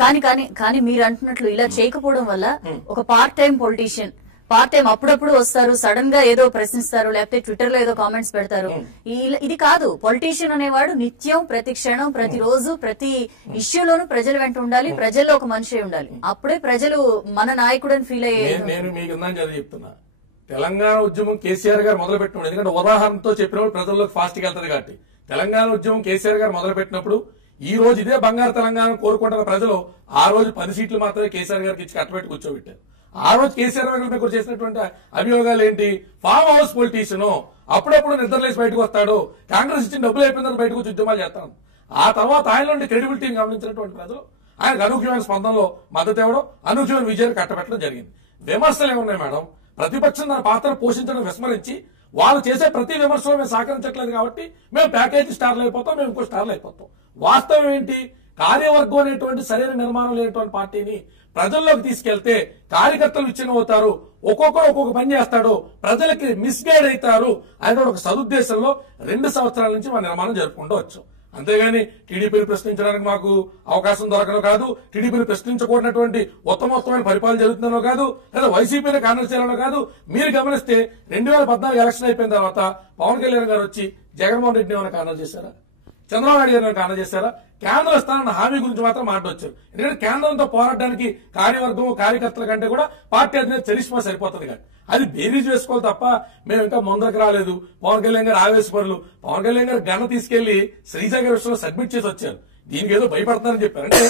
కానీ కానీ కానీ మీరు అంటున్నట్లు ఇలా చేయకపోవడం వల్ల ఒక part time politician part time అప్పుడప్పుడు వస్తారు, సడన్ గా ఏదో ప్రశ్నిస్తారు, లేకపోతే ట్విట్టర్ లో ఏదో కామెంట్స్ పెడతారు. ఇది కాదు. పొలిటీషియన్ అనేవాడు నిత్యం, ప్రతి క్షణం, ప్రతిరోజు, ప్రతి ఇష్యూలోనూ ప్రజల వెంట ఉండాలి, ప్రజల్లో ఒక మనిషి ఉండాలి. అప్పుడే ప్రజలు మన నాయకుడని ఫీల్ అయ్యే. నేను మీకు చెప్తున్నా, తెలంగాణ ఉద్యమం కేసీఆర్ గారు మొదలు పెట్టినప్పుడు, ఎందుకంటే ఉదాహరణతో చెప్పినప్పుడు ప్రజల్లోకి ఫాస్ట్ గా వెళ్తుంది కాబట్టి, తెలంగాణ ఉద్యమం కేసీఆర్ గారు మొదలు పెట్టినప్పుడు ఈ రోజు ఇదే బంగారు తెలంగాణ కోరుకుంటున్న ప్రజలు ఆ రోజు 10 సీట్లు మాత్రమే కేసీఆర్ గారికి ఇచ్చి కట్టబెట్టి కూర్చోబెట్టారు. ఆ రోజు కేసీఆర్ గారి మీద చేసినటువంటి అభియోగాలు ఏంటి? ఫామ్ హౌస్ పొలిటీషియన్, అప్పుడప్పుడు నిద్రలేసి బయటకు వస్తాడు, కాంగ్రెస్ ఇచ్చిన డబ్బులు అయిపోయిందని బయటకు వచ్చి ఉద్యమాలు చేస్తాను. ఆ తర్వాత ఆయనలోని క్రెడిబిలిటీని గమనించినటువంటి ప్రజలు ఆయనకు అనూహ్యమైన స్పందనలో మద్దతు ఇవ్వడం, అనూహ్యమైన విజయాన్ని కట్టబెట్టడం జరిగింది. విమర్శలు ఏమున్నాయి మేడం? ప్రతిపక్షం తన పాత్ర పోషించడం విస్మరించి వాళ్ళు చేసే ప్రతి విమర్శలో మేము సహకరించట్లేదు కాబట్టి మేము ప్యాకేజీ స్టార్లు అయిపోతాం, మేము ఇంకో స్టార్లు అయిపోతాం. వాస్తవం ఏంటి? కార్యవర్గం అనేటువంటి సరైన నిర్మాణం లేనటువంటి పార్టీని ప్రజల్లోకి తీసుకెళ్తే కార్యకర్తలు విచ్ఛిన్నం అవుతారు, ఒక్కొక్కరు ఒక్కొక్క పని చేస్తాడు, ప్రజలకి మిస్గైడ్ అవుతారు అనే ఒక సదుద్దేశంలో 2 సంవత్సరాల నుంచి మన నిర్మాణం జరుపుకుంటూ వచ్చాం. అంతేగాని టీడీపీని ప్రశ్నించడానికి మాకు అవకాశం దొరకనో కాదు, టీడీపీని ప్రశ్నించకూడనటువంటి ఉత్తమోత్తమైన పరిపాలన జరుగుతుందనో కాదు, లేదా వైసీపీని కానర్ చేయాలనో కాదు. మీరు గమనిస్తే 2014 ఎలక్షన్ అయిపోయిన తర్వాత పవన్ కళ్యాణ్ గారు వచ్చి జగన్మోహన్ రెడ్డిని ఏమైనా కానర్ చేశారా? చంద్రబాబు నాయుడు గారిని కానర్ చేశారా? కేంద్రం ఇస్తానన్న హామీ గురించి మాత్రం మాట్లాడొచ్చారు. ఎందుకంటే కేంద్రంతో పోరాడడానికి కార్యవర్గం, కార్యకర్తల కంటే కూడా పార్టీ అధినేత చరిష్మా సరిపోతుంది కానీ అది బేరీజ్ వేసుకోవాలి తప్ప మేము ఇంకా ముందరకు రాలేదు. పవన్ కళ్యాణ్ గారు ఆవేశపరులు. పవన్ కళ్యాణ్ గారు గన్న తీసుకెళ్లి శ్రీజ గారి విషయంలో సబ్మిట్ చేసి వచ్చారు. దీనికి ఏదో భయపడతారని చెప్పారు. అంటే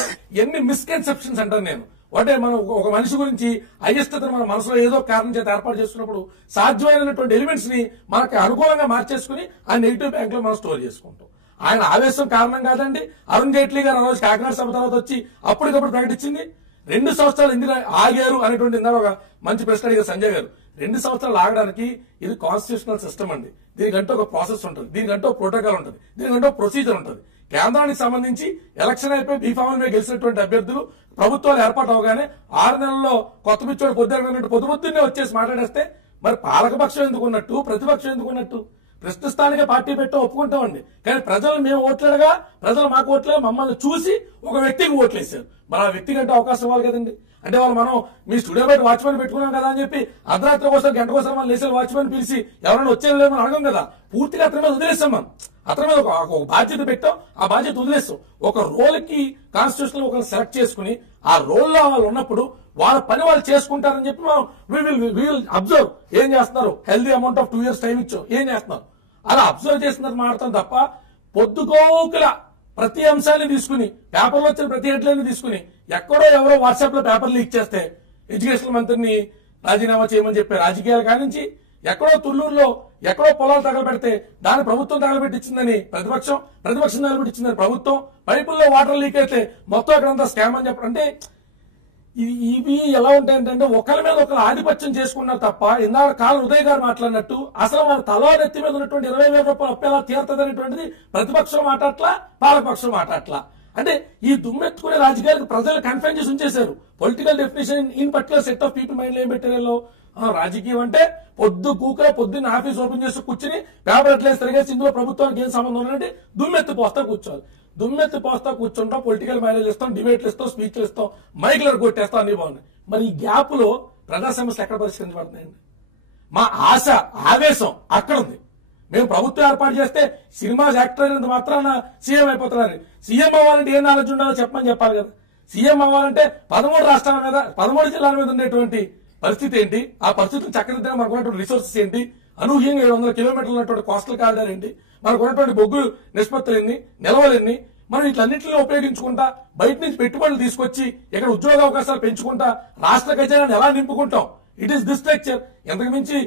ఎన్ని మిస్కన్సెప్షన్స్ అంటారు నేను. అంటే మనం ఒక మనిషి గురించి అయిష్టతను మన మనసులో ఏదో కారణం చేత ఏర్పాటు చేసుకున్నప్పుడు సాధ్యమైనటువంటి ఎలిమెంట్స్ ని మనకు అనుకూలంగా మార్చేసుకుని ఆ నెగిటివ్ బ్యాంక్ లో మనం స్టోర్ చేసుకుంటాం. ఆయన ఆవేశం కారణం కాదండి. అరుణ్ జైట్లీ గారు ఆ రోజు కాకినాడ సభ తర్వాత వచ్చి అప్పటికప్పుడు ప్రకటించింది 2 సంవత్సరాలు ఎందుకు ఆగారు అనేటువంటి ఇందాక ఒక మంచి ప్రశ్న అడిగారు సంజయ్ గారు. 2 సంవత్సరాలు ఆగడానికి ఇది కాన్స్టిట్యూషనల్ సిస్టమ్ అండి. దీనికంటే ఒక ప్రాసెస్ ఉంటుంది, దీనికంటే ఒక ప్రోటోకాల్ ఉంటుంది, దీనికంటే ఒక ప్రొసీజర్ ఉంటుంది. కేంద్రానికి సంబంధించి ఎలక్షన్ అయిపోయి బీఫామ్ మీద గెలిచినటువంటి అభ్యర్థులు ప్రభుత్వాలు ఏర్పాటు అవగానే 6 నెలల్లో కొత్త పిచ్చోడు పొద్దున్నే వచ్చేసి మాట్లాడేస్తే మరి పాలకపక్షం ఎందుకున్నట్టు, ప్రతిపక్షం ఎందుకున్నట్టు? ప్రశ్నిస్తానికే పార్టీ పెట్టో ఒప్పుకుంటామండి. కానీ ప్రజలు మేము ఓట్లేడుగా, ప్రజలు మాకు ఓట్లేదు, మమ్మల్ని చూసి ఒక వ్యక్తికి ఓట్లేసారు. మరి ఆ వ్యక్తి కంటే అవకాశం ఇవ్వాలి కదండి. అంటే వాళ్ళు మనం మీ స్టూడియో బయట వాచ్మెన్ పెట్టుకున్నాం కదా అని చెప్పి అర్ధరాత్రి కోసం గంట కోసం మనం లేసే వాచ్మెన్ పిలిచి ఎవరైనా వచ్చేది లేమని అడగం కదా. పూర్తిగా అతని మీద వదిలేస్తాం. మనం అతని మీద ఒక బాధ్యత పెట్టాం, ఆ బాధ్యత వదిలేస్తాం. ఒక రోల్ కి కాన్స్టిట్యూషన్ ఒకరు సెలెక్ట్ చేసుకుని ఆ రోల్ లో వాళ్ళు ఉన్నప్పుడు వాళ్ళ పని వాళ్ళు చేసుకుంటారని చెప్పి మనం విల్ అబ్జర్వ్. ఏం చేస్తున్నారు? Healthy amount of 2 years time ఇచ్చాం, ఏం చేస్తున్నారు అలా అబ్జర్వ్ చేస్తున్నారు మాట్లాడతాం తప్ప పొద్దుకోకుల ప్రతి అంశాన్ని తీసుకుని పేపర్లో వచ్చిన ప్రతి హెడ్లైన్ తీసుకుని ఎక్కడో ఎవరో వాట్సాప్ లో పేపర్ లీక్ చేస్తే ఎడ్యుకేషన్ మంత్రిని రాజీనామా చేయమని చెప్పే రాజకీయాల కానించి ఎక్కడో తుళ్లూరులో ఎక్కడో పొలాలు తగలబెడితే దాన్ని ప్రభుత్వం తగలబెట్టించిందని ప్రతిపక్షం తగలబెట్టించిందని ప్రభుత్వం, పైపుల్లో వాటర్ లీక్ అయితే మొత్తం అక్కడంతా స్కామ్ అని చెప్పడం. అంటే ఇవి ఎలా ఉంటాయంటే ఒకరి మీద ఒకరు ఆధిపత్యం చేసుకున్నారు తప్ప ఇందాక కాలు ఉదయ్ గారు మాట్లాడినట్టు అసలు మన తలో నెత్తి మీద ఉన్నటువంటి 20,000 రూపాయలు అప్పు ఎలా తీరుతుంది అనేటువంటిది ప్రతిపక్షం మాట్లాడట్లా, పాలకపక్షం మాట్లాడట్లా. అంటే ఈ దుమ్మెత్తుకునే రాజకీయాలకు ప్రజలు కన్ఫైన్ చేసి ఉంచేశారు. Political definition in particular set of people mind లో ఏం పెట్టారో రాజకీయం అంటే పొద్దున్న ఆఫీస్ ఓపెన్ చేసి కూర్చుని పేపర్ ఎట్లా తిరిగేసి ఇందులో ప్రభుత్వానికి ఏం సంబంధం ఉందంటే దుమ్మెత్తి పోస్తా కూర్చోవాలి. దుమ్మెత్తి పోస్తా కూర్చుంటాం, పొలిటికల్ మైలేజ్ ఇస్తాం, డిబేట్లు ఇస్తాం, స్పీచ్లు ఇస్తాం, మైక్లర్ కొట్టేస్తాం, అన్ని బాగున్నాయి. మరి ఈ గ్యాప్ లో ప్రజా సమస్యలు ఎక్కడ పరిష్కరించబడుతున్నాయండి? మా ఆశ, ఆవేశం అక్కడ ఉంది. మేము ప్రభుత్వం ఏర్పాటు చేస్తే సినిమా యాక్టర్ అయినంత మాత్రాన సీఎం అయిపోతున్నారు. సీఎం అవ్వాలంటే ఏ నాలెడ్జ్ ఉండాలో చెప్పాలి కదా. సీఎం అవ్వాలంటే 13 రాష్ట్రాల మీద 13 జిల్లాల మీద ఉండేటువంటి పరిస్థితి ఏంటి, ఆ పరిస్థితులు చక్కదిద్దడానికి మనకు ఉన్నటువంటి రిసోర్సెస్ ఏంటి, అనూహ్యంగా 700 కిలోమీటర్లు ఉన్నటువంటి కోస్టల్ కారిడార్ ఏంటి, మనకు ఉన్నటువంటి బొగ్గు నిష్పత్తులు ఎన్ని, నిల్వలెన్ని, మనం వీటన్నింటినీ ఉపయోగించుకుంటా బయట నుంచి పెట్టుబడులు తీసుకొచ్చి ఇక్కడ ఉద్యోగ అవకాశాలు పెంచుకుంటా రాష్ట్ర ఖజానాన్ని ఎలా నింపుకుంటాం? It is this structure. ఎంతకు మించి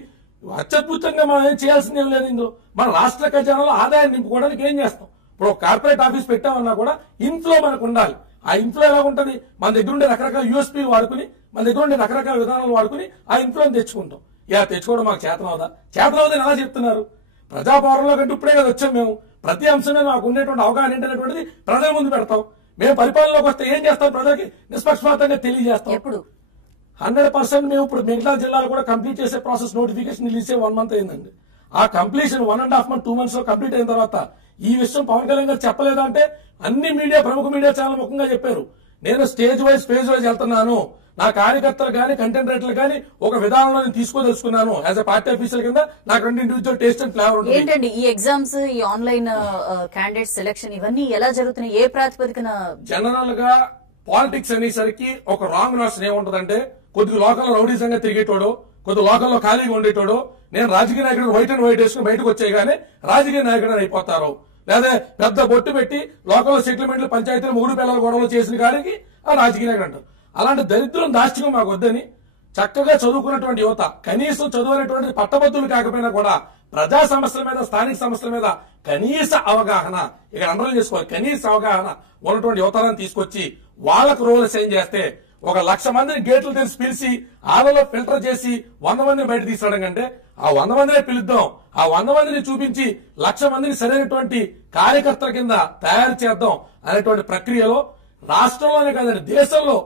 అత్యద్భుతంగా మనం ఏం చేయాల్సింది ఏం లేదు. ఇందులో మన రాష్ట్ర ఖజానాలో ఆదాయం నింపుకోవడానికి ఏం చేస్తాం? ఇప్పుడు ఒక కార్పొరేట్ ఆఫీస్ పెట్టామన్నా కూడా ఇన్ఫ్లో మనకు ఉండాలి. ఆ ఇన్ఫ్లో ఎలా ఉంటుంది? మన దగ్గర ఉండే రకరకాల యూఎస్పీలు వాడుకుని, మన దగ్గర ఉండే రకరకాల విధానాలు వాడుకుని ఆ ఇన్ఫ్లోని తెచ్చుకుంటాం. ఇలా తెచ్చుకోవడం మాకు చేతనవుదని ఎలా చెప్తున్నారు? ప్రజాపాలనలో కంటే ఇప్పుడే కదా వచ్చాం మేము. ప్రతి అంశమే మాకు ఉండేటువంటి అవగాహన ఏంటనేటువంటిది ప్రజల ముందు పెడతాం. మేము పరిపాలనలోకి వస్తే ఏం చేస్తాం? ప్రజలకి నిష్పక్షపాతంగా తెలియజేస్తాం. 100% మేము ఇప్పుడు మిగతా జిల్లాలు కూడా కంప్లీట్ చేసే ప్రాసెస్ నోటిఫికేషన్ రిలీజ్ 1 month అయిందండి. ఆ కంప్లీషన్ 1.5 month 2 months లో కంప్లీట్ అయిన తర్వాత ఈ విషయం పవన్ కళ్యాణ్ గారు చెప్పలేదా అంటే అన్ని మీడియా, ప్రముఖ మీడియా ఛానల్ ముఖంగా చెప్పారు. నేను స్టేజ్ వైజ్ ఫేజ్ వైజ్ వెళ్తున్నాను, నా కార్యకర్తలు కానీ కంటెంట్ రైటర్లు కానీ ఒక విధానంలో నేను తీసుకోదలుచుకున్నాను. యాజ్ ఎ పార్టీ ఆఫీసర్ కింద నాకు 2 ఇండివిజువల్ టేస్ట్ అండ్ ఫ్లేవర్ ఉంటుంది. ఏంటండి ఈ ఎగ్జామ్స్, ఈ ఆన్లైన్ క్యాండిడేట్ సెలక్షన్ ఇవన్నీ ఎలా జరుగుతున్నాయి, ఏ ప్రాతిపదికన? జనరల్ గా పాలిటిక్స్ అనేసరికి ఒక రాంగ్ నోషన్ ఏముంటదంటే, కొద్దిగా లోకల్లో రౌడీజంగా తిరిగేటోడు, కొద్ది లోకల్లో ఖాళీగా ఉండేటోడు నేను రాజకీయ నాయకుడు వైట్ అండ్ వైట్ వేసుకుని బయటకు వచ్చేయగానే రాజకీయ నాయకుడు అయిపోతారు. లేదా పెద్ద బొట్టు పెట్టి లోకల్ సెటిల్మెంట్లు పంచాయతీలు 3 పిల్లల గొడవలు చేసిన కాడికి ఆ రాజకీయ నాయకుడు అంటారు. అలాంటి దరిద్రం దాష్టికం మాకు వద్దని చక్కగా చదువుకున్నటువంటి యువత, కనీసం చదువునేటువంటి పట్టభద్రులు కాకపోయినా కూడా ప్రజా సమస్యల మీద, స్థానిక సమస్యల మీద కనీస అవగాహన, ఇక్కడ అండర్లైన్ చేసుకోవాలి, కనీస అవగాహన ఉన్నటువంటి యువతరాన్ని తీసుకొచ్చి వాళ్లకు రోల్ అసైన్ చేస్తే 1,00,000 మందిని గేట్లు తెలిసి పిలిచి ఆలలో ఫిల్టర్ చేసి 100 మందిని బయట తీసుకురావడం కంటే ఆ 100 మందినే పిలుద్దాం, ఆ 100 మందిని చూపించి 1,00,000 మందిని సరైనటువంటి కార్యకర్తల కింద తయారు చేద్దాం అనేటువంటి ప్రక్రియలో రాష్ట్రంలోనే కాదండి దేశంలో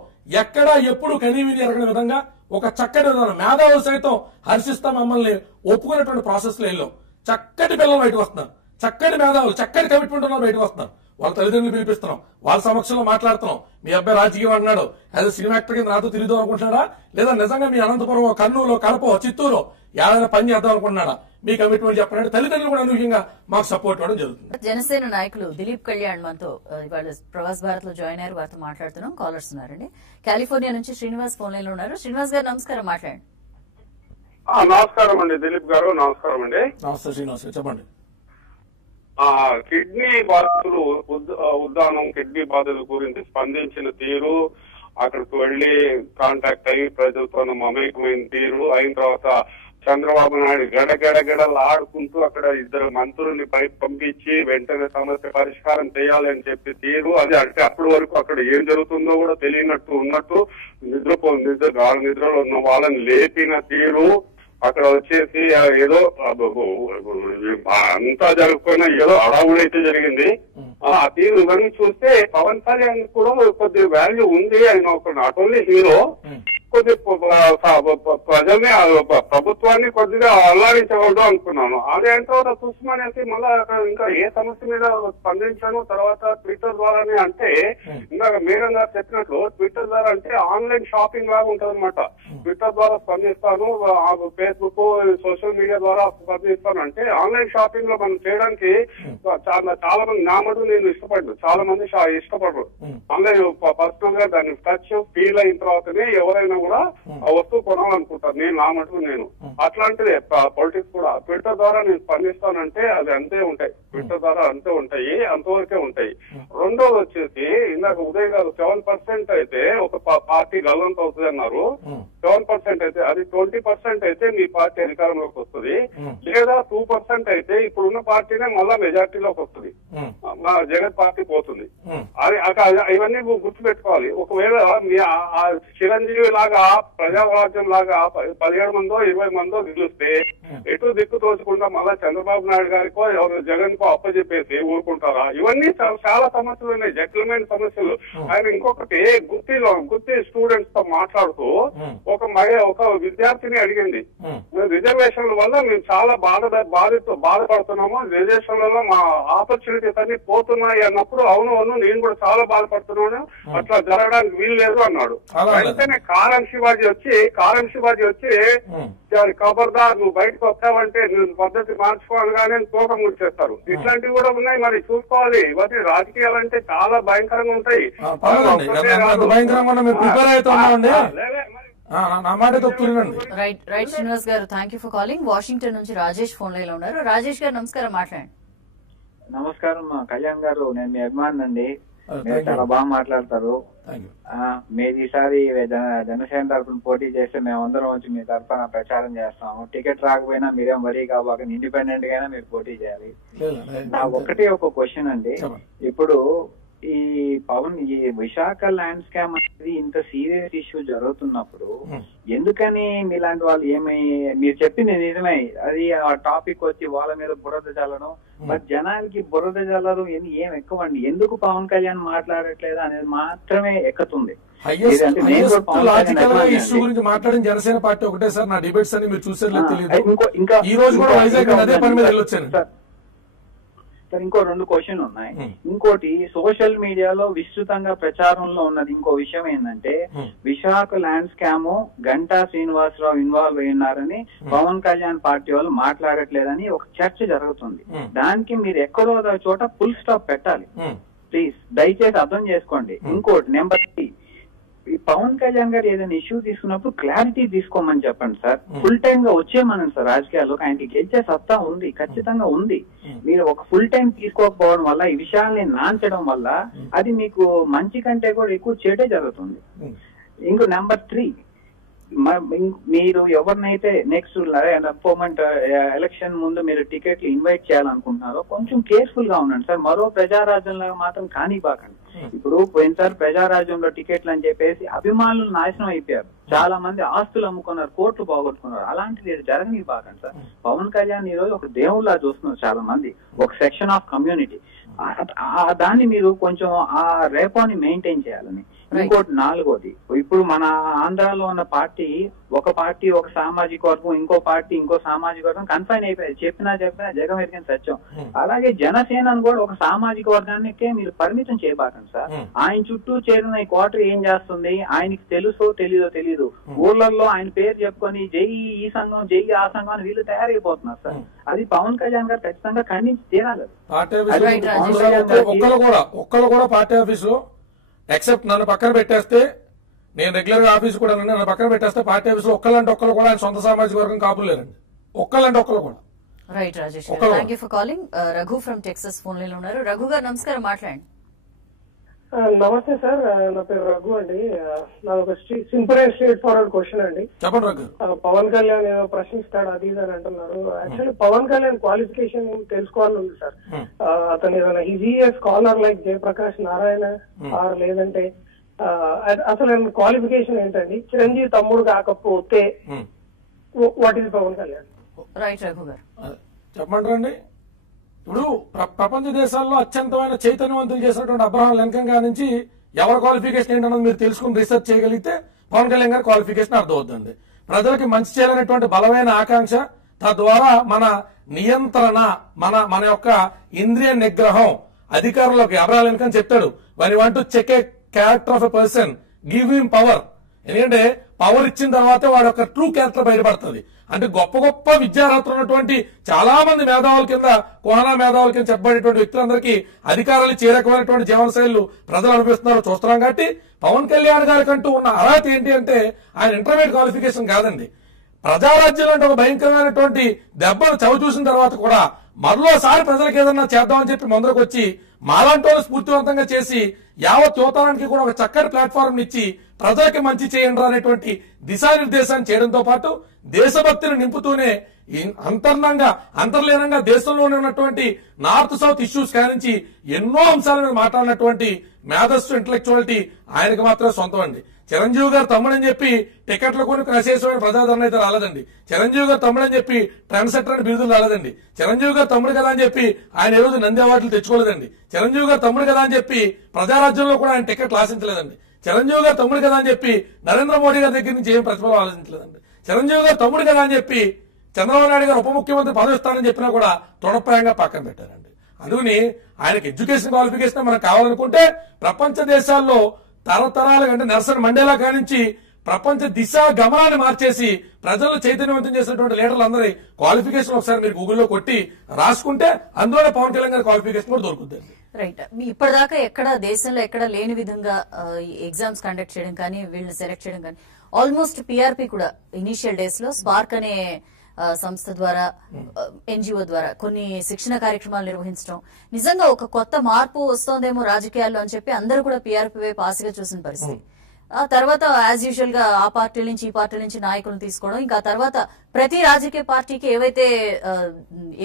ఎక్కడా ఎప్పుడు కనీవిని ఎరగని విధంగా ఒక చక్కటి విధానం, మేధావులు సైతం హర్షిస్తా మమ్మల్ని ఒప్పుకునేటువంటి ప్రాసెస్ లో వెళ్ళాం. చక్కటి పిల్లలు బయటకు వస్తున్నారు, చక్కటి మేధావులు, చక్కటి కమిట్మెంట్ ఉన్న బయటకు వస్తున్నారు. వాళ్ళ తల్లిదండ్రులు పిలిపిస్తున్నాం, వాళ్ళ సమక్షంలో మాట్లాడుతున్నాం. మీ అబ్బాయి రాజకీయం అంటున్నాడు, యాజ్ సినిమా యాక్టర్ కింద నాతో తిరుగుదాం అనుకుంటున్నాడా, లేదా నిజంగా మీ అనంతపురం, కర్నూలు, కడప, చిత్తూరు ఏదైనా పని చేద్దాం అనుకుంటున్నాడా, మీ కమిట్మెంట్ చెప్పండి. తల్లిదండ్రులు కూడా అనూహ్యంగా మాకు సపోర్ట్ ఇవ్వడం జరుగుతుంది. జనసేన నాయకులు దిలీప్ కళ్యాణ్ మనతో ఇవాళ ప్రవాస్ భారత్ లో జాయిన్ అయ్యారు, వారితో మాట్లాడుతున్నాం. కాలర్స్ ఉన్నారండి. కాలిఫోర్నియా నుంచి శ్రీనివాస్ ఫోన్ లైన్ లో ఉన్నారు. శ్రీనివాస్ గారు నమస్కారం, మాట్లాడండి. నమస్కారం అండి దిలీప్ గారు. నమస్కారం అండి. నమస్తే శ్రీనివాస్ గారు, చెప్పండి. కిడ్నీ బాధితులు ఉద్దానం కిడ్నీ బాధితుల గురించి స్పందించిన తీరు, అక్కడికి వెళ్లి కాంటాక్ట్ అయ్యి ప్రజలతో మమేకమైన తీరు, అయిన తర్వాత చంద్రబాబు నాయుడు గడగడగడలు ఆడుకుంటూ అక్కడ 2 మంత్రుల్ని పంపించి వెంటనే సమస్య పరిష్కారం చేయాలని చెప్పి తీరు, అది అంటే అప్పటి వరకు అక్కడ ఏం జరుగుతుందో కూడా తెలియనట్టు ఉన్నట్టు నిద్రలో ఉన్న వాళ్ళని లేపిన తీరు, అక్కడ వచ్చేసి ఏదో అంతా జరగకపోయినా ఏదో అడావుడైతే జరిగింది. ఆ తీరు ఇవన్నీ చూస్తే పవన్ కళ్యాణ్ కూడా కొద్ది వాల్యూ ఉంది. ఆయన ఒక నాట్ ఓన్లీ హీరో, కొద్ది ప్రజల్ని, ప్రభుత్వాన్ని కొద్దిగా అల్లాడించకూడదు అనుకున్నాను. అదే అంటే చూసుమనేసి మళ్ళా ఇంకా ఏ సమస్య మీద స్పందించాను. తర్వాత ట్విట్టర్ ద్వారానే, అంటే ఇందాక మేడం గారు చెప్పినట్లు ట్విట్టర్ ద్వారా అంటే ఆన్లైన్ షాపింగ్ లాగా ఉంటది అనమాట. ట్విట్టర్ ద్వారా స్పందిస్తాను, ఫేస్బుక్, సోషల్ మీడియా ద్వారా స్పందిస్తాను. అంటే ఆన్లైన్ షాపింగ్ లో మనం చేయడానికి చాలా మంది, నా మటు నేను ఇష్టపడ్డు, చాలా మంది ఇష్టపడరు. ఆన్లైన్ పర్సనల్ గా దాన్ని టచ్ ఫీల్ అయిన తర్వాతనే ఎవరైనా కూడా ఆ వస్తువు కొనాలనుకుంటారు. నేను నా మటుకు నేను అట్లాంటిదే పొలిటిక్స్ కూడా. ట్విట్టర్ ద్వారా నేను స్పందిస్తానంటే అది అంతే ఉంటాయి, ట్విట్టర్ ద్వారా అంతే ఉంటాయి, అంతవరకే ఉంటాయి. రెండోది వచ్చేసి ఇందాక ఉదయ్ గారు 7% అయితే ఒక పార్టీ గల్లంత అవుతుంది అన్నారు. 7% అయితే అది 20% అయితే మీ పార్టీ అధికారంలోకి వస్తుంది, లేదా 2% అయితే ఇప్పుడున్న పార్టీనే మళ్ళా మెజార్టీలోకి వస్తుంది, జగన్ పార్టీ పోతుంది. అది ఇవన్నీ గుర్తుపెట్టుకోవాలి. ఒకవేళ మీ చిరంజీవి లాగా ప్రజారాజ్యం లాగా 17 మందో 20 మందో గెలిస్తే ఎటు దిక్కు తోచకుండా మళ్ళా చంద్రబాబు నాయుడు గారికో ఎవరు జగన్ కో అప్పచెప్పేసి ఊరుకుంటారా? ఇవన్నీ చాలా సమస్యలు ఉన్నాయి, జటిలమైన సమస్యలు. ఆయన ఇంకొకటి గుత్తి స్టూడెంట్స్ తో మాట్లాడుతూ ఒక విద్యార్థిని అడిగింది, రిజర్వేషన్ల వల్ల మేము చాలా బాధపడుతున్నాము, రిజర్వేషన్లలో మా ఆపర్చునిటీస్ అన్ని పోతున్నాయి అన్నప్పుడు అవును నేను కూడా చాలా బాధపడుతున్నాను, అట్లా జరగడానికి వీలు లేదు అన్నాడు. వెంటనే కారం శివాజీ వచ్చి ఖబర్దార్ నువ్వు బయటకు వస్తావంటే నువ్వు పద్ధతి మార్చుకోవాలిగానే తోకం ముడిచేస్తారు. ఇట్లాంటివి కూడా ఉన్నాయి, మరి చూసుకోవాలి. ఇవన్నీ రాజకీయాలు అంటే చాలా భయంకరంగా ఉంటాయి. రైట్ శ్రీనివాస్ గారు, thank you for calling. Washington నుంచి రాజేష్ ఫోన్ లైన్ లో ఉన్నారు. రాజేష్ గారు నమస్కారం, మాట్లాడండి. నమస్కారం కళ్యాణ్ గారు, నేను మీ అభిమాని అండి. మీరు చాలా బాగా మాట్లాడతారు. మీరు ఈసారి జనసేన తరఫున పోటీ చేస్తే మేమందరం వచ్చి మీ తరఫున ప్రచారం చేస్తాము. టికెట్ రాకపోయినా మీరేం వరీ కాబాక ఇండిపెండెంట్ గా మీరు పోటీ చేయాలి. నా ఒకటే ఒక క్వశ్చన్ అండి, ఇప్పుడు ఈ పవన్ ఈ విశాఖ ల్యాండ్ స్కామ్ అనేది ఇంత సీరియస్ ఇష్యూ జరుగుతున్నప్పుడు ఎందుకని మీలాంటి వాళ్ళు మీరు చెప్పింది నిజమే, అది ఆ టాపిక్ వచ్చి వాళ్ళ మీద బురద చల్లడం, బట్ జనానికి బురద చల్లడం ఏం ఎక్కువ అండి, ఎందుకు పవన్ కళ్యాణ్ మాట్లాడట్లేదు అనేది మాత్రమే ఎక్కుతుంది. మాట్లాడిన జనసేన పార్టీ ఒకటే సార్, నా డిబేట్స్ అని మీరు చూసారు తెలియదు. ఈ రోజు కూడా వైజాగ్ అదే పని మీద వెళ్ళొచ్చాను. సార్ ఇంకో 2 క్వశ్చన్లు ఉన్నాయి. ఇంకోటి సోషల్ మీడియాలో విస్తృతంగా ప్రచారంలో ఉన్నది ఇంకో విషయం ఏంటంటే Visakha land scam Ganta Srinivasarao involve అయినారని పవన్ కళ్యాణ్ పార్టీ వాళ్ళు మాట్లాడట్లేదని ఒక చర్చ జరుగుతుంది. దానికి మీరు ఎక్కడో చోట ఫుల్ స్టాప్ పెట్టాలి ప్లీజ్, దయచేసి అర్థం చేసుకోండి. ఇంకోటి నెంబర్ 3, పవన్ కళ్యాణ్ గారు ఏదైనా ఇష్యూ తీసుకున్నప్పుడు క్లారిటీ తీసుకోమని చెప్పండి సార్. ఫుల్ టైమ్ గా వచ్చేమనండి సార్ రాజకీయాల్లో. ఆయనకి గెలిచే సత్తా ఉంది, ఖచ్చితంగా ఉంది. మీరు ఒక ఫుల్ టైం తీసుకోకపోవడం వల్ల, ఈ విషయాల్ని నాంచడం వల్ల అది మీకు మంచి కంటే కూడా ఎక్కువ చెడే జరుగుతుంది. ఇంకో నెంబర్ 3, మీరు ఎవరినైతే నెక్స్ట్ ఎలక్షన్ ముందు మీరు టికెట్లు ఇన్వైట్ చేయాలనుకుంటున్నారో కొంచెం కేర్ఫుల్ గా ఉండండి సార్. మరో ప్రజారాజ్యంలో మాత్రం కానివ్వకండి. ఇప్పుడు పోయినసారి ప్రజారాజ్యంలో టికెట్లు అని చెప్పేసి అభిమానులు నాశనం అయిపోయారు, చాలా మంది ఆస్తులు అమ్ముకున్నారు, కోట్లు పోగొట్టుకున్నారు. అలాంటిది జరగనివ్వకండి సార్. పవన్ కళ్యాణ్ ఈ రోజు ఒక దేవుళ్ళ చూస్తున్నారు చాలా మంది, ఒక సెక్షన్ ఆఫ్ కమ్యూనిటీ. దాన్ని మీరు కొంచెం ఆ రేపాన్ని మెయింటైన్ చేయాలని. ఇంకోటి 4వది, ఇప్పుడు మన ఆంధ్రాలో ఉన్న పార్టీ, ఒక పార్టీ ఒక సామాజిక వర్గం, ఇంకో పార్టీ ఇంకో సామాజిక వర్గం కన్ఫైన్ అయిపోయాయి. చెప్పినా జగం ఎరిగిన సత్యం. అలాగే జనసేనను కూడా ఒక సామాజిక వర్గానికే మీరు పరిమితం చేయబాకండి సార్. ఆయన చుట్టూ చేరిన ఈ కోటరీ ఏం చేస్తుంది ఆయనకి తెలుసో తెలీదో. ఊర్లలో ఆయన పేరు చెప్పుకొని జై ఈ సంఘం జై ఆ సంఘం అని వీళ్ళు తయారైపోతున్నారు సార్. అది పవన్ కళ్యాణ్ గారు ఖచ్చితంగా ఖండించి తీరాలి. ఒక్కళ్ళు కూడా పార్టీ ఆఫీసులో ఎక్సెప్ట్ నన్ను పక్కన పెట్టేస్తే, నేను రెగ్యులర్ గా ఆఫీస్ కూడా నన్ను పక్కన పెట్టేస్తే పార్టీ ఆఫీసులో ఒక్కళ్ళంటే ఒక్కళ్ళు కూడా ఆయన సొంత సామాజిక వర్గం కాపులేరండి. ఒక్కళ్ళంటే ఒక్కళ్ళు కూడా. Right Rajesh, thank you for calling. Raghu from Texas phone line ఉన్నారు. రఘు గారు నమస్కారం, మాట్లాడండి. నమస్తే సార్, నా పేరు రఘు అండి. నాది ఒక simple and straight forward question అండి. చెప్పండి రఘు. పవన్ కళ్యాణ్ ఏదో ప్రశ్నిస్తాడు అది ఇది అని అంటున్నారు. యాక్చువల్లీ పవన్ కళ్యాణ్ క్వాలిఫికేషన్ తెలుసుకోవాలని ఉంది సార్. అతను ఏదైనా ఈజీఎస్ scholar like Jayaprakash Narayan or లేదంటే అసలు క్వాలిఫికేషన్ ఏంటండి? చిరంజీవి తమ్ముడు కాకపోతే what is Pavan Kalyan? Right Raghu గారు చెప్పమంటారండి. ఇప్పుడు ప్రపంచ దేశాల్లో అత్యంతమైన చైతన్యవంతులు చేసినటువంటి అబ్రహాం లింకన్ గారి నుంచి ఎవరి క్వాలిఫికేషన్ ఏంటన్నది మీరు తెలుసుకుని రీసెర్చ్ చేయగలిగితే పవన్ కళ్యాణ్ గారి క్వాలిఫికేషన్ అర్థమవుతుంది. ప్రజలకి మంచి చేయాలనేటువంటి బలమైన ఆకాంక్ష, తద్వారా మన నియంత్రణ, మన యొక్క ఇంద్రియ నిగ్రహం అధికారులకు అబ్రహాం లింకన్ చెప్తాడు, when you want to check a character of a person, give him power. ఎందుకంటే పవర్ ఇచ్చిన తర్వాతే వాడి యొక్క ట్రూ క్యారెక్టర్ బయటపడుతుంది. అంటే గొప్ప గొప్ప విద్యార్హతలు ఉన్నటువంటి చాలా మంది మేధావుల కింద, కోహనా మేధావుల కింద చెప్పబడేటువంటి వ్యక్తులందరికీ అధికారాలు చేరకమైనటువంటి జీవన శైలులు ప్రజలు అనిపిస్తున్నారో చూస్తున్నాం. కాబట్టి పవన్ కళ్యాణ్ గారికి అంటూ ఉన్న అర్హత ఏంటి అంటే ఆయన ఇంటర్మీడియట్ క్వాలిఫికేషన్ కాదండి. ప్రజారాజ్యం అంటే ఒక భయంకరమైనటువంటి దెబ్బను చవి చూసిన తర్వాత కూడా మరోసారి ప్రజలకు ఏదన్నా చేద్దామని చెప్పి ముందరకు వచ్చి మాలాంటి స్ఫూర్తివంతంగా చేసి యావత్ యువతరానికి కూడా ఒక చక్కటి ప్లాట్ఫారం ఇచ్చి ప్రజలకి మంచి చేయండి అనేటువంటి దిశానిర్దేశాన్ని చేయడంతో పాటు దేశభక్తిని నింపుతూనే అంతర్లీనంగా దేశంలోనే ఉన్నటువంటి నార్త్ సౌత్ ఇష్యూస్ కానించి ఎన్నో అంశాల మీద మాట్లాడినటువంటి మేధస్సు, ఇంటలెక్చువాలిటీ ఆయనకు మాత్రమే సొంతం అండి. చిరంజీవి గారు తమ్ముడని చెప్పి టికెట్ల కొని అశేషమైన ప్రజాదరణ అయితే రాలేదండి. చిరంజీవి గారు తమ్ముడని చెప్పి ట్రెండ్ సెటర్ అని బిరుదులు రాలేదండి. చిరంజీవి గారు తమ్ముడు కదా అని చెప్పి ఆయన ఈ రోజు నంది అవార్డులు తెచ్చుకోలేదండి. చిరంజీవి గారు తమ్ముడు కదా అని చెప్పి ప్రజారాజ్యంలో కూడా ఆయన టికెట్లు ఆశించలేదండి. చిరంజీవి గారు తమ్ముడు కదా అని చెప్పి నరేంద్ర మోడీ గారి దగ్గర నుంచి ఏం ప్రతిఫలం ఆలోచించలేదండి. చిరంజీవి గారు తమ్ముడు కదా అని చెప్పి చంద్రబాబు నాయుడు గారు ఉప ముఖ్యమంత్రి పదవి ఇస్తానని చెప్పినా కూడా తృణప్రాయంగా పక్కన పెట్టారండి. అందుకని ఆయనకి ఎడ్యుకేషన్ క్వాలిఫికేషన్ మనకు కావాలనుకుంటే ప్రపంచ దేశాల్లో తరతరాలుగా అంటే నెల్సన్ మండేలా కానించి ప్రపంచ దిశ గమనాన్ని మార్చేసి ప్రజలను చైతన్యవంతం చేసినటువంటి లీడర్లు అందరి క్వాలిఫికేషన్ ఒకసారి మీరు గూగుల్లో కొట్టి రాసుకుంటే అందులోనే పవన్ కళ్యాణ్ గారి క్వాలిఫికేషన్ కూడా దొరుకుతుంది. రైట్, ఇప్పటిదాకా ఎక్కడ దేశంలో ఎక్కడ లేని విధంగా ఎగ్జామ్స్ కండక్ట్ చేయడం కానీ వీళ్ళని సెలెక్ట్ చేయడం కానీ ఆల్మోస్ట్ పిఆర్పి కూడా ఇనీషియల్ డేస్ లో స్పార్క్ అనే సంస్థ ద్వారా, ఎన్జిఓ ద్వారా కొన్ని శిక్షణ కార్యక్రమాలు నిర్వహించడం నిజంగా ఒక కొత్త మార్పు వస్తోందేమో రాజకీయాల్లో అని చెప్పి అందరూ కూడా పిఆర్పి వైపు ఆశగా చూసిన పరిస్థితి. ఆ తర్వాత యాజ్ యూజువల్ గా ఆ పార్టీ నుంచి ఈ పార్టీ నుంచి నాయకులను తీసుకోవడం, ఇంకా తర్వాత ప్రతి రాజకీయ పార్టీకి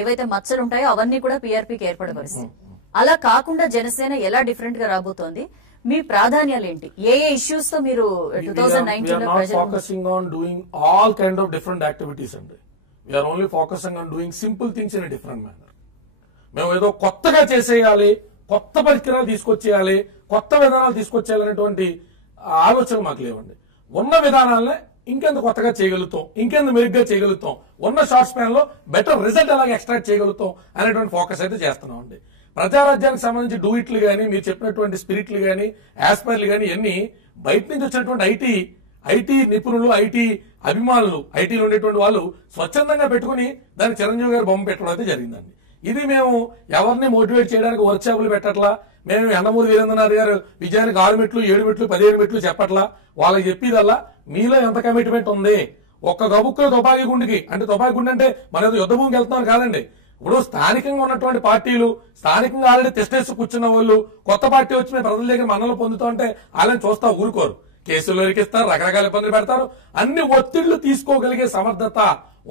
ఏవైతే మచ్చలు ఉంటాయో అవన్నీ కూడా పిఆర్పికి ఏర్పడే పరిస్థితి. అలా కాకుండా జనసేన ఎలా డిఫరెంట్ గా రాబోతోంది, మీ ప్రాధాన్యాలు ఏంటి, ఏ ఇష్యూస్ తో మీరు 2019 focusing on doing all kind of different activities అండి. We are only focusing on doing simple things in different manner. మేము ఏదో కొత్తగా చేసేయాలి, కొత్త పరికరాలు తీసుకొచ్చేయాలి, కొత్త విధానాలు తీసుకొచ్చేయాలనేటువంటి ఆలోచన మాకు లేవండి. ఉన్న విధానాలనే ఇంకెంత కొత్తగా చేయగలుగుతాం, ఇంకెంత మెరుగ్గా చేయగలుగుతాం, ఉన్న షార్ట్ స్పాన్ లో బెటర్ రిజల్ట్ ఎలాగ ఎక్స్ట్రాక్ట్ చేయగలుగుతాం అనేటువంటి ఫోకస్ అయితే చేస్తున్నాం అండి. ప్రజారాజ్యానికి సంబంధించి డూయిట్లు గానీ, మీరు చెప్పినటువంటి స్పిరిట్లు గానీ, యాస్పైర్లు గానీ ఇవన్నీ బయట నుంచి వచ్చినటువంటి ఐటీ నిపుణులు, ఐటీ అభిమానులు, ఐటీలో ఉండేటువంటి వాళ్ళు స్వచ్ఛందంగా పెట్టుకుని దానికి చిరంజీవి గారు బొమ్మ పెట్టడం అయితే జరిగిందండి. ఇది మేము ఎవరిని మోటివేట్ చేయడానికి వర్క్ షాపులు పెట్టట్లా, మేము యండమూరి వీరేంద్రనాథ్ గారు విజయానికి 6 మెట్లు 7 మెట్లు 15 మెట్లు చెప్పట్లా. వాళ్ళకి చెప్పేదల్లా మీలో ఎంత కమిట్మెంట్ ఉంది. ఒక్క గబుక్కులో తుపాకీ గుండికి, అంటే తుపాకీ గుండి అంటే మన యుద్ధ భూమికి వెళ్తున్నాం కాదండి. ఇప్పుడు స్థానికంగా ఉన్నటువంటి పార్టీలు, స్థానికంగా ఆల్రెడీ టెస్టేసి కూర్చున్న వాళ్ళు కొత్త పార్టీ వచ్చి మేము ప్రజల దగ్గర మన్నలు పొందుతూ ఉంటే వాళ్ళని చూస్తా ఊరుకోరు. కేసులు ఇరికిస్తారు, రకరకాల ఇబ్బందులు పెడతారు. అన్ని ఒత్తిళ్లు తీసుకోగలిగే సమర్థత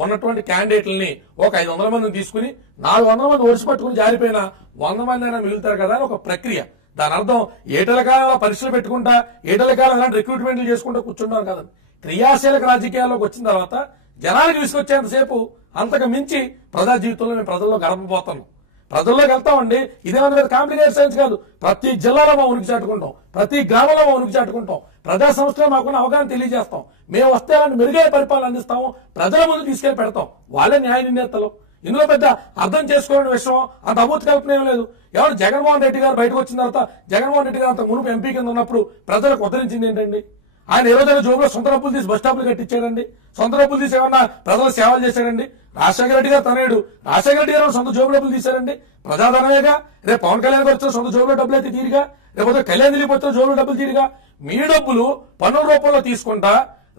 ఉన్నటువంటి క్యాండిడేట్లని ఒక 500 మందిని తీసుకుని 400 మంది ఒడిసి పట్టుకుని జారిపోయిన 100 మంది అయినా మిగులుతారు కదా అని ఒక ప్రక్రియ. దాని అర్థం ఏటల కాలం పరీక్షలు పెట్టుకుంటా, ఏటల కాలం ఇలాంటి రిక్రూట్మెంట్లు చేసుకుంటూ కూర్చుంటారు కదండి. క్రియాశీలక రాజకీయాల్లోకి వచ్చిన తర్వాత జనానికి తీసుకొచ్చేంతసేపు అంతకు మించి ప్రజా జీవితంలో మేము ప్రజల్లో గడపబోతున్నాం. ప్రజల్లోకి వెళ్తామండి. ఇదేమన్నా కాంప్లికేటెడ్ సైన్స్ కాదు. ప్రతి జిల్లాలో మా ఉనికి చాటుకుంటాం, ప్రతి గ్రామంలో మా ఉనికి చాటుకుంటాం, ప్రజా సంస్థలో మాకున్న అవగాహన తెలియజేస్తాం. మేము వస్తే అలాంటి మెరుగైన పరిపాలన అందిస్తాము, ప్రజల ముందు తీసుకెళ్లి పెడతాం. వాళ్ళే న్యాయ నిర్ణేతలు. ఇందులో పెద్ద అర్థం చేసుకోవాలని విషయం అంత అభూత కల్పన ఏం లేదు. ఎవరు జగన్మోహన్ రెడ్డి గారు బయటకు వచ్చిన తర్వాత, జగన్మోహన్ రెడ్డి గారు అంత మునుపు ఎంపీ కింద ఉన్నప్పుడు ప్రజలకు ఉద్ధరించింది ఏంటండి? ఆయన ఏ రోజైనా జోబులో సొంత డబ్బులు తీసి బస్ స్టాప్లు కట్టించాడండి? సొంత డబ్బులు తీసి ఏమన్నా ప్రజల సేవలు చేశాడండి? రాజశేఖర రెడ్డి గారు తనయుడు రాజశేఖర రెడ్డి గారు సొంత జోబులో డబ్బులు తీశారండి. ప్రజాధనమేగా. రేపు పవన్ కళ్యాణ్ గారు వచ్చిన సొంత జోబులో డబ్బులు అయితే తీరుగా, రేపు కళ్యాణ్ దిలీప్ వచ్చిన జోబులో డబ్బులు తీరుగా. మీ డబ్బులు పన్నుల రూపంలో తీసుకుంటా,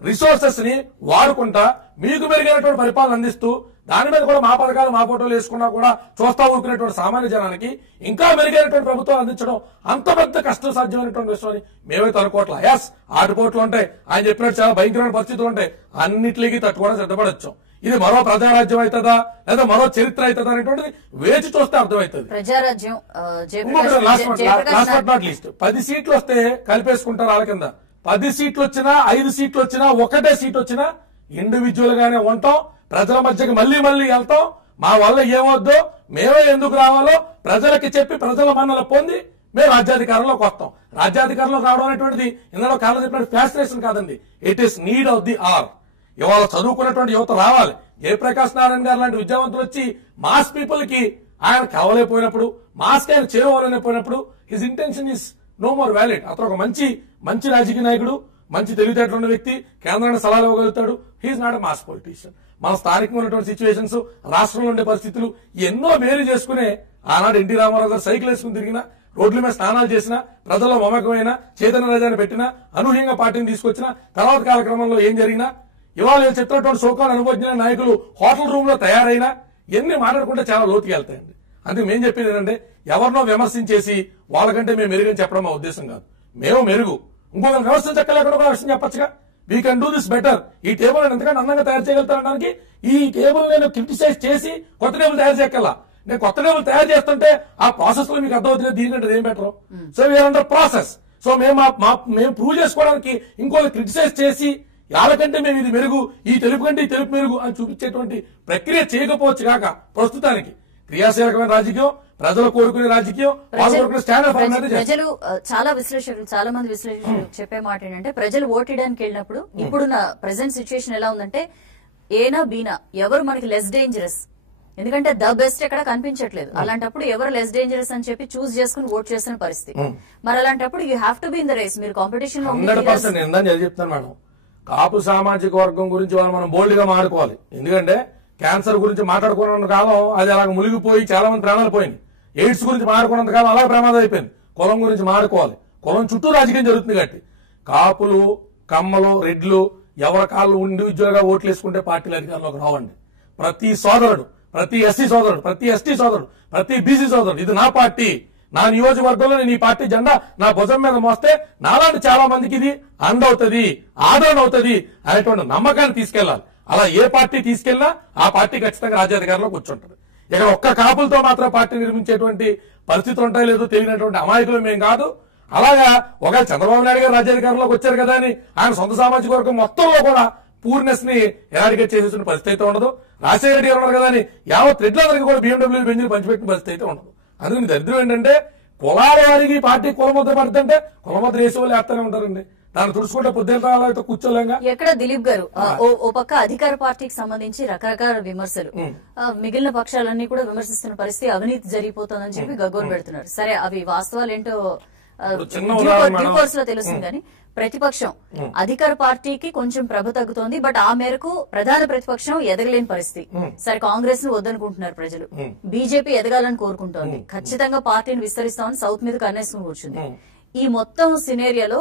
రిసోర్సెస్ ని వాడుకుంటా, మీకు మెరుగైనటువంటి పరిపాలన అందిస్తూ, దాని మీద కూడా మా పథకాలు మా ఫోటోలు వేసుకున్నా కూడా చూస్తా ఊరుకునేటువంటి సామాన్య జనానికి ఇంకా మెరుగైనటువంటి ప్రభుత్వం అందించడం అంత పెద్ద కష్టం సాధ్యమైనటువంటి విషయాన్ని మేమైతే అనుకోవట్లా. ఎస్, ఆటుపోట్లు ఉంటాయి, ఆయన చెప్పినట్టు చాలా భయంకరమైన పరిస్థితులు ఉంటాయి. అన్నిటికీ తట్టుకోవడం సిద్ధపడొచ్చు. ఇది మరో ప్రజారాజ్యం అవుతుందా లేదా మరో చరిత్ర అవుతుందా అనేటువంటిది వేచి చూస్తే అర్థమవుతుంది. Praja Rajyam last but not least 10 సీట్లు వస్తే కలిపేసుకుంటారు వాళ్ళ కింద. 10 సీట్లు వచ్చినా, 5 సీట్లు వచ్చినా, ఒకటే సీట్ వచ్చినా ఇండివిజువల్ గానే ఉంటాం. ప్రజల మధ్యకి మళ్లీ వెళ్తాం. మా వల్ల ఏమొద్దో, మేమే ఎందుకు రావాలో ప్రజలకి చెప్పి ప్రజల మన్నలు పొంది మేము రాజ్యాధికారంలోకి వస్తాం. రాజ్యాధికారంలోకి రావడం అనేటువంటిది ఇందులో కాలం చెప్పినట్టు ఫ్యాసినేషన్ కాదండి. It is need of the hour. ఇవాళ చదువుకున్నటువంటి యువత రావాలి. జయప్రకాష్ నారాయణ గారు లాంటి విద్యావంతులు వచ్చి మాస్ పీపుల్ కి ఆయన కలవలేకపోయినప్పుడు, మాస్ కి ఆయన చేరువలేకపోయినప్పుడు his intention is no more valid. అతను ఒక మంచి రాజకీయ నాయకుడు, మంచి తెలివితేటలు ఉన్న వ్యక్తి, కేంద్రానికి సలహాలు ఇవ్వగలుగుతాడు. He is not a mass politician. మన స్థానికంగా ఉన్నటువంటి సిచ్యువేషన్స్, రాష్ట్రంలో ఉండే పరిస్థితులు ఎన్నో వేరు చేసుకునే ఆనాడు ఎన్టీ రామారావు గారు సైకిల్ వేసుకుని తిరిగినా, రోడ్ల మీద స్నానాలు చేసినా, ప్రజల్లో మమకమైన చైతన్య రాజాన్ని పెట్టినా, అనూహ్యంగా పార్టీని తీసుకొచ్చిన తర్వాత కాలక్రమంలో ఏం జరిగినా, ఇవాళ చెప్పినటువంటి సోకాలు అనుభవజ్ఞ నాయకులు హోటల్ రూమ్ లో తయారైనా ఎన్ని మాట్లాడుకుంటే చాలా లోతుకి వెళ్తాయండి. అందుకే మేము చెప్పేది ఏంటంటే, ఎవరినో విమర్శించేసి వాళ్ళకంటే మేము మెరుగని చెప్పడం మా ఉద్దేశం కాదు. మేము మెరుగు, ఇంకొక విమర్శించక్కలేకుండా ఒక విషయం చెప్పచ్చుగా. We can do this better. ఈ టేబుల్ నేను ఎంతకంటే అందంగా తయారు చేయగలుగుతానడానికి ఈ టేబుల్ నేను క్రిటిసైజ్ చేసి కొత్త టేబుల్ తయారు చేయగల. నేను కొత్త టేబుల్ తయారు చేస్తుంటే ఆ ప్రాసెస్ లో మీకు అర్థమవుతుంది దీనికంటే ఏం better. So we are under process. So మేము ప్రూవ్ చేసుకోవడానికి ఇంకోటి క్రిటిసైజ్ చేసి వాళ్ళకంటే మేము ఇది మెరుగు, ఈ తెలుపు కంటే ఈ తెలుపు మెరుగు అని చూపించేటువంటి ప్రక్రియ చేయకపోవచ్చు కాక ప్రస్తుతానికి క్రియాశీలకమైన రాజకీయం, ప్రజలు కోరుకునే రాజకీయం, ప్రజలు చాలా మంది విశ్లేషకులు చెప్పే మాట ఏంటంటే, ప్రజలు ఓటేయడానికి వెళ్ళినప్పుడు ఇప్పుడున్న ప్రెసెంట్ సిచ్యువేషన్ ఎలా ఉందంటే, ఏనా బీనా ఎవరు మనకి లెస్ డేంజరస్, ఎందుకంటే ద బెస్ట్ ఎక్కడ కనిపించట్లేదు. అలాంటప్పుడు ఎవరు లెస్ డేంజరస్ అని చెప్పి చూస్ చేసుకుని ఓట్ చేసిన పరిస్థితి. మరి అలాంటప్పుడు you have to be in the race. మీరు కాంపిటీషన్ లో 100% నేను చెప్తాను మేడం. కాపు సామాజిక వర్గం గురించి వాళ్ళు మనం బోల్డ్ గా మాట్లాడుకోవాలి. ఎందుకంటే క్యాన్సర్ గురించి మాట్లాడుకున్నంత కాలం అది అలాగ మునిగిపోయి చాలా మంది ప్రాణాలు పోయింది. ఎయిడ్స్ గురించి మాట్లాడుకున్నంత కాలం అలాగే ప్రమాదం అయిపోయింది. కులం గురించి మాట్లాడుకోవాలి. కులం చుట్టూ రాజకీయం జరుగుతుంది కాబట్టి కాపులు, కమ్మలు, రెడ్లు ఎవరి కాళ్ళు ఇండివిజువల్ గా ఓట్లు వేసుకుంటే పార్టీల అధికారంలోకి రావండి. ప్రతి సోదరుడు, ప్రతి ఎస్సీ సోదరుడు, ప్రతి ఎస్టీ సోదరుడు, ప్రతి బీసీ సోదరుడు ఇది నా పార్టీ, నా నియోజకవర్గంలో నేను ఈ పార్టీ జెండా నా భుజం మీద మోస్తే నాలాంటి చాలా మందికి ఇది అండవుతుంది, ఆదరణ అవుతుంది అనేటువంటి నమ్మకాన్ని తీసుకెళ్లాలి. అలా ఏ పార్టీ తీసుకెళ్లినా ఆ పార్టీ ఖచ్చితంగా రాజ్యాధికారంలో కూర్చుంటుంది. ఇక్కడ ఒక్క కాపులతో మాత్రం పార్టీ నిర్మించేటువంటి పరిస్థితులు ఉంటాయి లేదో తెలియనటువంటి అమాయకులు మేం కాదు. అలాగా ఒకవేళ చంద్రబాబు నాయుడు గారు రాజ్యాధికారంలోకి వచ్చారు కదా అని ఆయన సొంత సామాజిక వర్గం మొత్తంలో కూడా పూర్నెస్ ని ఎరాడికేట్ చేసేసిన పరిస్థితి అయితే ఉండదు. రాజశేఖర రెడ్డి గారు ఉన్నారు కదా అని యావత్ రెడ్లందరికీ కూడా BMW బెంజీలు పంచిపెట్టిన పరిస్థితి అయితే ఉండదు. అందుకని దరిద్రం ఏంటంటే కులాల వారికి పార్టీ కులముద్ర పడుతుంటే కులముద్ర వేసే వాళ్ళు వేస్తూనే ఉంటారండి. దాన్ని తుడుచుకుంటే పొద్దుతో కూర్చోలేంగా. ఎక్కడ దిలీప్ గారు ఓ పక్క అధికార పార్టీకి సంబంధించి రకరకాల విమర్శలు, మిగిలిన పక్షాలన్నీ కూడా విమర్శిస్తున్న పరిస్థితి, అవినీతి జరిగిపోతుందని చెప్పి గగ్గోలు పెడుతున్నారు. సరే, అవి వాస్తవాలు ఏంటో డ్యూ కోర్స్ లో తెలుస్తుంది. కానీ ప్రతిపక్షం అధికార పార్టీకి కొంచెం ప్రభ తగ్గుతోంది, బట్ ఆ మేరకు ప్రధాన ప్రతిపక్షం ఎదగలేని పరిస్థితి. సరే, కాంగ్రెస్ ను వద్దనుకుంటున్నారు ప్రజలు, బీజేపీ ఎదగాలని కోరుకుంటోంది, ఖచ్చితంగా పార్టీని విస్తరిస్తామని సౌత్ మీద కన్నేసుకుని కూర్చుంది. ఈ మొత్తం సినేరియాలో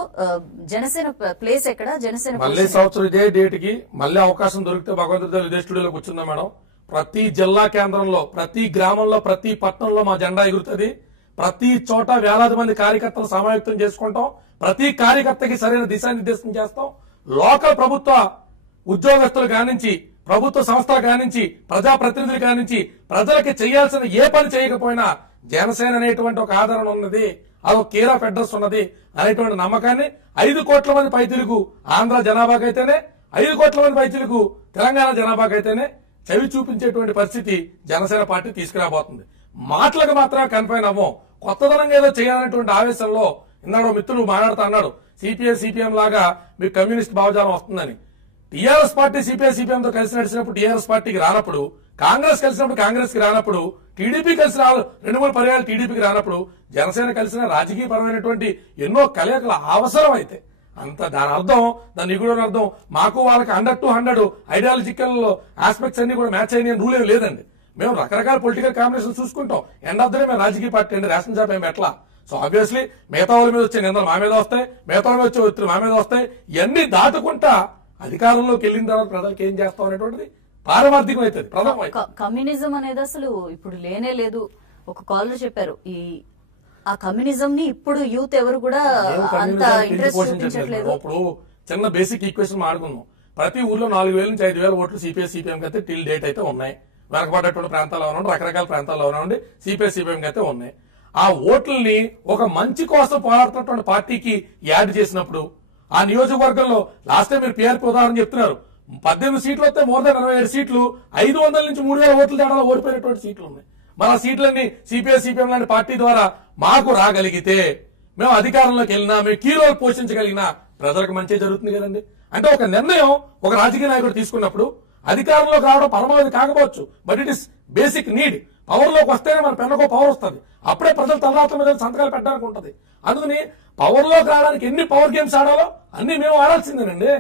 జనసేన ప్లేస్ ఎక్కడ? జనసేన మళ్ళీ సంవత్సరం ఇదే డేట్ కి మళ్ళీ అవకాశం దొరికితే భగవంతుడు ఇదే స్టూడియోలో కూర్చుందా మేడం. ప్రతి జిల్లా కేంద్రంలో, ప్రతి గ్రామంలో, ప్రతి పట్టణంలో మా జెండా ఎగురుతుంది. ప్రతి చోట వేలాది మంది కార్యకర్తలు సమాయుక్తం చేసుకుంటాం. ప్రతి కార్యకర్తకి సరైన దిశానిర్దేశం చేస్తాం. లోకల్ ప్రభుత్వ ఉద్యోగస్తులు కానించి, ప్రభుత్వ సంస్థలు కానించి, ప్రజాప్రతినిధులు కానించి ప్రజలకి చేయాల్సిన ఏ పని చేయకపోయినా జనసేన అనేటువంటి ఒక ఆదరణ ఉన్నది, అదొక కేర్ ఆఫ్ అడ్రస్ ఉన్నది అనేటువంటి నమ్మకాన్ని 5 కోట్ల మంది పైతులకు ఆంధ్ర జనాభాకైతేనే, 5 కోట్ల మంది పైతులకు తెలంగాణ జనాభాకైతేనే చవి చూపించేటువంటి పరిస్థితి జనసేన పార్టీ తీసుకురాబోతుంది. మాటలకు మాత్రమే కన్ఫైన్ అవ్వం. కొత్తదనంగా ఏదో చేయాలనేటువంటి ఆవేశంలో ఇందాక మిత్రులు మాట్లాడుతా అన్నాడు, సిపిఐ సిపిఎం లాగా మీకు కమ్యూనిస్ట్ భావజాలం వస్తుందని. టీఆర్ఎస్ పార్టీ సిపిఐ సిపిఎం తో కలిసి నడిచినప్పుడు టీఆర్ఎస్ పార్టీకి రానప్పుడు, కాంగ్రెస్ కలిసినప్పుడు కాంగ్రెస్ కి రానప్పుడు, టీడీపీ కలిసి 2-3 పర్యాలు టీడీపీకి రానప్పుడు జనసేన కలిసిన రాజకీయ పరమైనటువంటి ఎన్నో కలయికల అవసరం అయితే అంత దాని అర్థం, దాని నిగూఢ అర్థం మాకు వాళ్ళకి 100-100 ఐడియాలజికల్ ఆస్పెక్ట్స్ అన్ని కూడా మ్యాచ్ అయిన రూల్ ఏం లేదండి. మేము రకరకాల పొలిటికల్ కాంబినేషన్ చూసుకుంటాం. ఎండ్ ఆఫ్ ద డే మేము రాజకీయ పార్టీ అండి, రేషన్ షాప్ ఏమి ఎట్లా. సో ఆబ్వియస్లీ మిగతా వాళ్ళ మీద వచ్చే నిందలు మా మీద వస్తాయి, మిగతా వాళ్ళ మీద వచ్చే ఒత్తిడి మా మీద వస్తాయి. ఇవన్నీ దాటుకుంటా అధికారంలోకి వెళ్ళిన తర్వాత ప్రజలకు ఏం చేస్తాం అనేటువంటిది పారమార్థికం అవుతుంది. కమ్యూనిజం అనేది అసలు ఇప్పుడు లేనే లేదు. ఒక కాలర్ చెప్పారు, ఆ కమ్యూనిజం ని ఇప్పుడు యూత్ ఎవరు కూడా అంత ఇంట్రెస్ట్ చూపించట్లేదు. ఇప్పుడు చిన్న బేసిక్ ఈక్వేషన్ మాడుకుందాం. ప్రతి ఊర్లో 4,000 నుంచి 5,000 ఓట్లు సిపిఐ సిపిఎం కి అయితే టిల్ డేట్ అయితే ఉన్నాయి. వెనకబడ్డటువంటి ప్రాంతాల్లో ఉండి, రకరకాల ప్రాంతాల్లో ఉండి సిపిఐ సిపిఎం కి అయితే ఉన్నాయి. ఆ ఓట్లని ఒక మంచి కోసం పోరాడుతున్నటువంటి పార్టీకి యాడ్ చేసినప్పుడు ఆ నియోజకవర్గంలో లాస్ట్ టైం మీరు పిఆర్పీ ఉదాహరణ చెప్తున్నారు, 18 సీట్లు వస్తే మోర్ దాన్ 27 సీట్లు 500 నుంచి 3,000 ఓట్ల తేడాలో ఓడిపోయినటువంటి సీట్లు ఉన్నాయి. మన ఆ సీట్లన్నీ సిపిఐ సిపిఎం లాంటి పార్టీ ద్వారా మాకు రాగలిగితే, మేము అధికారంలోకి వెళ్ళినా, మేము కీ రోల్ పోషించగలిగినా ప్రజలకు మంచి జరుగుతుంది కదండి. అంటే ఒక నిర్ణయం ఒక రాజకీయ నాయకుడు తీసుకున్నప్పుడు అధికారంలోకి రావడం పరమావధి కాకపోవచ్చు, but it is basic need. Power లోకి వస్తేనే మన పెన్నకో పవర్ వస్తుంది, అప్పుడే ప్రజలు తలరాత్రుల మీద సంతకాలు పెట్టడానికి ఉంటుంది. అందుకని పవర్ లోకి రావడానికి ఎన్ని పవర్ గేమ్స్ ఆడాలో అన్ని మేము ఆడాల్సిందేనండి.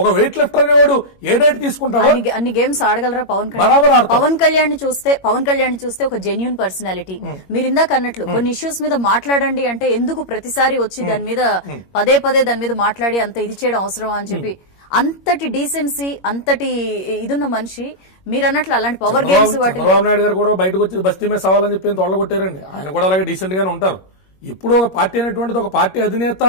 ఒక వెయిట్ లిఫ్టర్ అనేవాడు ఏ డేట్ తీసుకుంటాడో అన్ని గేమ్స్ ఆడగలరా పవన్ కళ్యాణ్ చూస్తే ఒక జెన్యూన్ పర్సనాలిటీ. మీరు ఇందాక అన్నట్లు కొన్ని ఇష్యూస్ మీద మాట్లాడండి అంటే ఎందుకు ప్రతిసారి వచ్చి దాని మీద పదే దాని మీద మాట్లాడి అంత ఇది చేయడం అవసరం అని చెప్పి, అంతటి డీసెన్సీ, అంతటి ఇదున్న మనిషి మీరు అన్నట్లు అలాంటి పవర్ గేమ్స్. చంద్రబాబు నాయుడు గారు కూడా బయటకు వచ్చి బస్తీ మీద సవాలని చెప్పి తొలగొట్టారండి. ఆయన కూడా అలాగే డీసెంట్ గానే ఉంటారు. ఇప్పుడు పార్టీ అనేటువంటిది ఒక పార్టీ అధినేత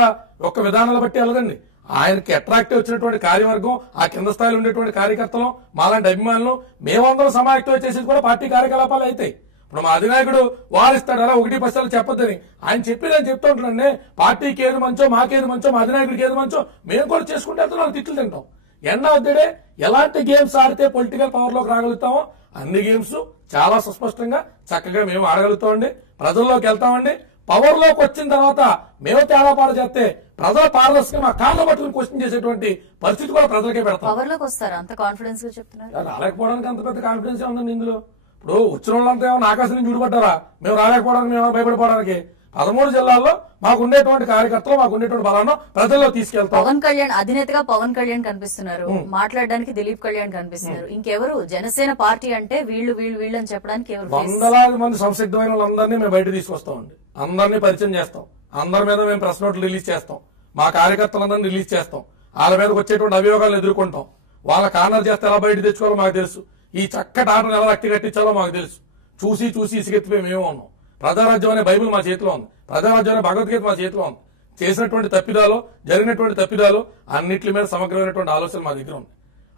యొక్క విధానాలు బట్టి వెళ్ళదండి. ఆయనకి అట్రాక్టివ్ వచ్చినటువంటి కార్యవర్గం, ఆ కింద స్థాయిలో ఉండేటువంటి కార్యకర్తలు, మాలాంటి అభిమానులు, మేమందరం సమాయత్తం చేసేది కూడా పార్టీ కార్యకలాపాలు అవుతాయి. ఇప్పుడు మా అధినాయకుడు వారిస్తాడు, అలా 1% చెప్పొద్దని ఆయన చెప్పేదని చెప్తూ ఉంటాడండి. పార్టీకి ఏది మంచో, మాకేది మంచో, మా అధినాయకుడికి ఏది మంచో మేము కూడా చేసుకుంటే వెళ్తున్నాం, తిట్లు తింటాం. ఎండ్ ఆఫ్ ది డే ఎలాంటి గేమ్స్ ఆడితే పొలిటికల్ పవర్ లోకి రాగలుగుతామో అన్ని గేమ్స్ చాలా సుస్పష్టంగా చక్కగా మేము ఆడగలుగుతామండి. ప్రజల్లోకి వెళ్తామండి. పవర్ లోకి వచ్చిన తర్వాత మేము తేడాపాటు చేస్తే ప్రజల పారదర్శకంగా మా కాళ్ళ పట్టుకుని క్వశ్చన్ చేసేటువంటి పరిస్థితి కూడా ప్రజలకే పెడతాం. పవర్ లోకి వస్తారా? అంత కాన్ఫిడెన్స్ గా చెప్తున్నారు. రాలేకపోవడానికి అంత పెద్ద కాన్ఫిడెన్స్ ఉందండి ఇందులో. ఇప్పుడు వచ్చిన వాళ్ళంతా ఏమన్నా ఆకాశం నుంచి చూడబడ్డారా? మేము రాలేకపోవడానికి, మేము భయపడిపోవడానికి? 13 జిల్లాల్లో మాకు ఉండేటువంటి కార్యకర్తలు, మాకు ఉండేటువంటి బలాన్ని ప్రజల్లో తీసుకెళ్తాం. పవన్ కళ్యాణ్ అధినేతగా పవన్ కళ్యాణ్ కనిపిస్తున్నారు, మాట్లాడడానికి దిలీప్ కళ్యాణ్ కనిపిస్తున్నారు. ఇంకెవరు జనసేన పార్టీ అంటే వీళ్ళు అని చెప్పడానికి ఎవరు? వందలాది మంది సంసిద్ధమైన వాళ్ళందరినీ మేము బయట తీసుకొస్తామండి. అందరినీ పరిచయం చేస్తాం. అందరి మీద మేము ప్రెస్ నోట్లు రిలీజ్ చేస్తాం. మా కార్యకర్తలందరినీ రిలీజ్ చేస్తాం. వాళ్ళ మీదకి వచ్చేటువంటి అభియోగాలను ఎదుర్కొంటాం. వాళ్ళ కార్నర్ చేస్తే ఎలా బయట తెచ్చుకోవాలో మాకు తెలుసు. ఈ చక్కటి ఆటను ఎలా రక్తి కట్టించాలో మాకు తెలుసు. చూసి ఇసుకెత్తిపోయి మేము ఉన్నాం. ప్రజారాజ్యం అనే బైబిల్ మా చేతిలో ఉంది. ప్రజారాజ్యం అనే భగవద్గీత మా చేతిలో ఉంది. చేసినటువంటి తప్పిదాలు, జరిగినటువంటి తప్పిదాలు అన్నింటి మీద సమగ్రమైనటువంటి ఆలోచన మా దగ్గర ఉంది.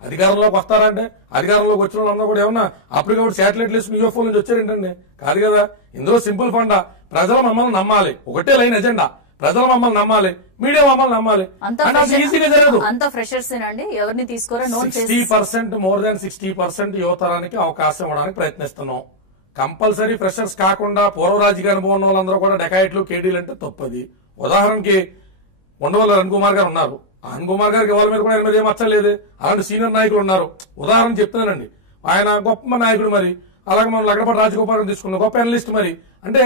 అధికారంలోకి వస్తారంటే అధికారంలోకి వచ్చిన వాళ్ళందరూ కూడా ఏమన్నా అప్పటికప్పుడు శాటిలైట్ లిస్ట్ యూఎఫ్ఓ నుంచి వచ్చారేంటండి? కాదు కదా. ఇందులో సింపుల్ ఫండా, ప్రజలు మమ్మల్ని నమ్మాలి. ఒకటే లైన్ ఎజెండా, ప్రజలు మమ్మల్ని నమ్మాలి, మీడియా మమ్మల్ని నమ్మాలి. ఈజీగా జరగదు. అంత ఫ్రెషర్స్ అండి, ఎవరిని తీసుకోరా? 60%, మోర్ దాన్ 60% యువతరానికి అవకాశం ఇవ్వడానికి ప్రయత్నిస్తున్నాం. కంపల్సరీ ఫ్రెషర్స్ కాకుండా పూర్వ రాజకీయ అనుభవం ఉన్న వాళ్ళందరూ కూడా డెకాయిట్లు, కేడీలు అంటే తప్పది. ఉదాహరణకి ఉండవల్లి రవికుమార్ గారు ఉన్నారు, ఆన్ కుమార్ గారికి వాళ్ళ మీద కూడా ఆయన మీద ఏం మచ్చలేదు. అలాంటి సీనియర్ నాయకులు ఉన్నారు. ఉదాహరణ చెప్తున్నానండి, ఆయన గొప్ప నాయకుడు. మరి అలాగే మనం లగడపాటి రాజగోపాల్ తీసుకున్నాం, గొప్ప అనలిస్ట్. మరి అంటే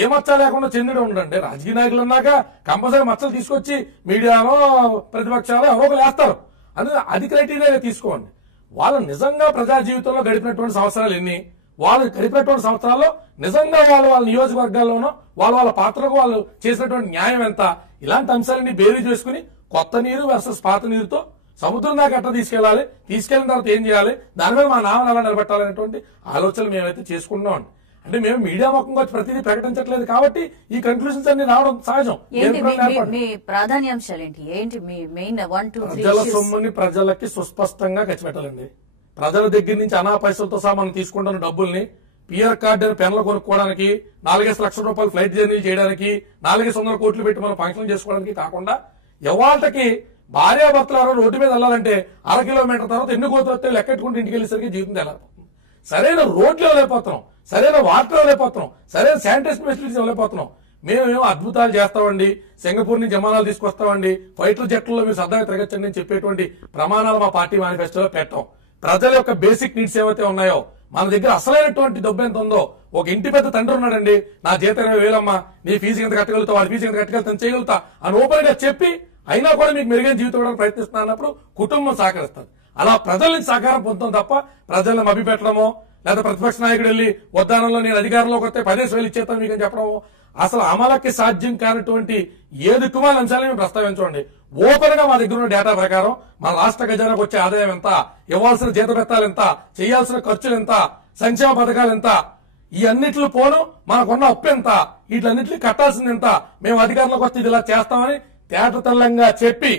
ఏ మచ్చ లేకుండా చెందిన ఉండండి. రాజకీయ నాయకులు అన్నాక కంపల్సరీ మచ్చలు తీసుకొచ్చి మీడియాలో ప్రతిపక్షాలు ఎవరో ఒకరు వేస్తారు. అది క్రైటీరియా తీసుకోండి. వాళ్ళు నిజంగా ప్రజా జీవితంలో గడిపినటువంటి సంవత్సరాలు ఎన్ని, వాళ్ళు గడిపినటువంటి సంవత్సరాల్లో నిజంగా వాళ్ళ నియోజకవర్గాల్లోనో వాళ్ళ పాత్రకు వాళ్ళు చేసినటువంటి న్యాయం ఎంత, ఇలాంటి అంశాలన్నీ బేరీ చేసుకుని కొత్త నీరు వర్సెస్ పాత నీరుతో సముద్రం దాకా ఎట్లా తీసుకెళ్లాలి, తీసుకెళ్లిన తర్వాత ఏం చేయాలి, దాని మీద మా నామని ఎలా నిలబెట్టాలనేటువంటి ఆలోచనలు మేమైతే చేసుకుంటున్నాం. అంటే మేము మీడియా ముఖంగా వచ్చి ప్రతిదీ ప్రకటించట్లేదు కాబట్టి ఈ కన్క్లూజన్స్ అన్ని రావడం సహజం. మీ ప్రాధాన్యాంశాలు ఏంటి? మీ మెయిన్ 1, 2, 3 ప్రజల సొమ్ముని ప్రజలకి సుస్పష్టంగా ఖర్చు పెట్టాలండి. ప్రజల దగ్గర నుంచి అనా పైసలతో సహా మనం తీసుకుంటున్న డబ్బుల్ని పిఆర్ కార్డు అని పెన్లు కొనుక్కోవడానికి, 4 లక్షల రూపాయలు ఫ్లైట్ జర్నీలు చేయడానికి, 400 కోట్లు పెట్టి మనం ఫంక్షన్ చేసుకోవడానికి కాకుండా, ఎవాళ్ళకి భార్యాభర్తలు రోడ్డు మీద వెళ్ళాలంటే 1/2 కిలోమీటర్ తర్వాత ఎన్ని కోతులు లెక్కెట్టుకుంటూ ఇంటికి వెళ్ళేసరికి జీవితం తెల్లారిపోతుంది. సరైన రోడ్లు ఇవ్వలేకపోతున్నాం, సరైన వాటర్ ఇవ్వలేకపోతున్నాం, సరైన శానిటేషన్ ఫెసిలిటీస్ ఇవ్వలేకపోతున్నాం. మేమేమో అద్భుతాలు చేస్తామండి, సింగపూర్ నుంచి విమానాలు తీసుకొస్తామండి, ఫైటర్ జట్లలో మీరు సరదాగా తిరగచ్చండి అని చెప్పేటువంటి ప్రమాణాలు మా పార్టీ మేనిఫెస్టోలో పెట్టాం. ప్రజల యొక్క బేసిక్ నీడ్స్ ఏవైతే ఉన్నాయో, మన దగ్గర అసలైనటువంటి డబ్బు ఎంత ఉందో, ఒక ఇంటి పెద్ద తండ్రి ఉన్నాడండి, నా జీతం 20,000 నీ ఫీజు ఎంత కట్టగలుగుతా, వాడి ఫీజు ఎంత కట్టగలుగుతా చేయగలుగుతా అని ఓపెన్ గా చెప్పి, అయినా కూడా మీకు మెరుగైన జీవితం ఇవ్వడానికి ప్రయత్నిస్తున్నా అన్నప్పుడు కుటుంబం సహకరిస్తుంది. అలా ప్రజల నుంచి సహకారం పొందుతాం తప్ప ప్రజలను మభ్యపెట్టడమో, లేదా ప్రతిపక్ష నాయకుడు వెళ్లి ఉద్దానంలో నేను అధికారంలోకి వస్తే 10,000 ఇచ్చేస్తాను మీకు అని చెప్పడమో, అసలు అమలుకి సాధ్యం కానటువంటి ఏ దిక్కుమాల అంశాలను మేము ప్రస్తావించండి. ఓపెన్ గా మా దగ్గర ఉన్న డేటా ప్రకారం మన రాష్ట్ర ఖజానాకు వచ్చే ఆదాయం ఎంత, ఇవ్వాల్సిన జీతభత్తాలు ఎంత, చేయాల్సిన ఖర్చులు ఎంత, సంక్షేమ పథకాలు ఎంత, ఈ అన్నిట్లు పోను మనకున్న అప్పు ఎంత, వీటన్నిటిని కట్టాల్సింది ఎంత, మేము అధికారంలోకి వస్తే ఇది ఇలా చేస్తామని తేటతెల్లంగా చెప్పి